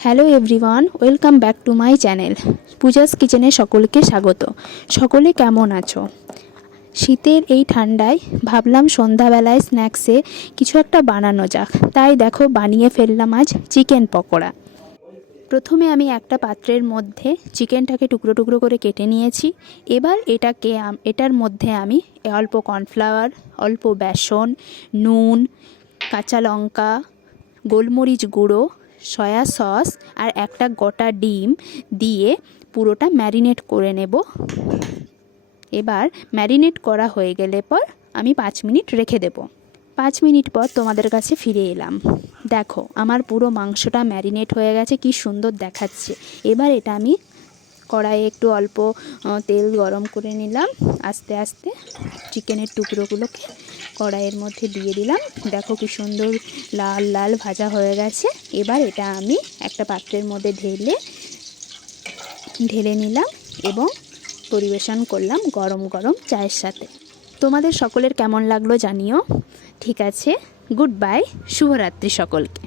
Hello everyone, welcome back to my channel Puja's কিচেনে সকলকে স্বাগত। সকলে কেমন আছো? শীতের এই ঠান্ডায় ভাবলাম সন্ধ্যাবেলায় স্ন্যাক্সে কিছু একটা বানানো যাক, তাই দেখো বানিয়ে ফেললাম আজ চিকেন পকোড়া। প্রথমে আমি একটা পাত্রের মধ্যে চিকেনটাকে টুকরো টুকরো করে কেটে নিয়েছি। এবার এটার মধ্যে আমি অল্প কর্নফ্লাওয়ার, অল্প বেসন, নুন, কাঁচা লঙ্কা, গোলমরিচ গুঁড়ো, সয়া সস আর একটা গোটা ডিম দিয়ে পুরোটা ম্যারিনেট করে নেব। এবার ম্যারিনেট করা হয়ে গেলে পর আমি 5 মিনিট রেখে দেব। 5 মিনিট পর তোমাদের কাছে ফিরে এলাম। দেখো আমার পুরো মাংসটা ম্যারিনেট হয়ে গেছে, কি সুন্দর দেখাচ্ছে। এবার এটা আমি কড়াইয়ে একটু অল্প তেল গরম করে নিলাম। আস্তে আস্তে চিকেনের টুকরোগুলোকে কড়াইয়ের মধ্যে দিয়ে দিলাম। দেখো কি সুন্দর লাল লাল ভাজা হয়ে গেছে। এবার এটা আমি একটা পাত্রের মধ্যে ঢেলে নিলাম এবং পরিবেশন করলাম গরম গরম চায়ের সাথে। তোমাদের সকলের কেমন লাগলো জানিও। ঠিক আছে, গুড বাই, শুভরাত্রি সকলকে।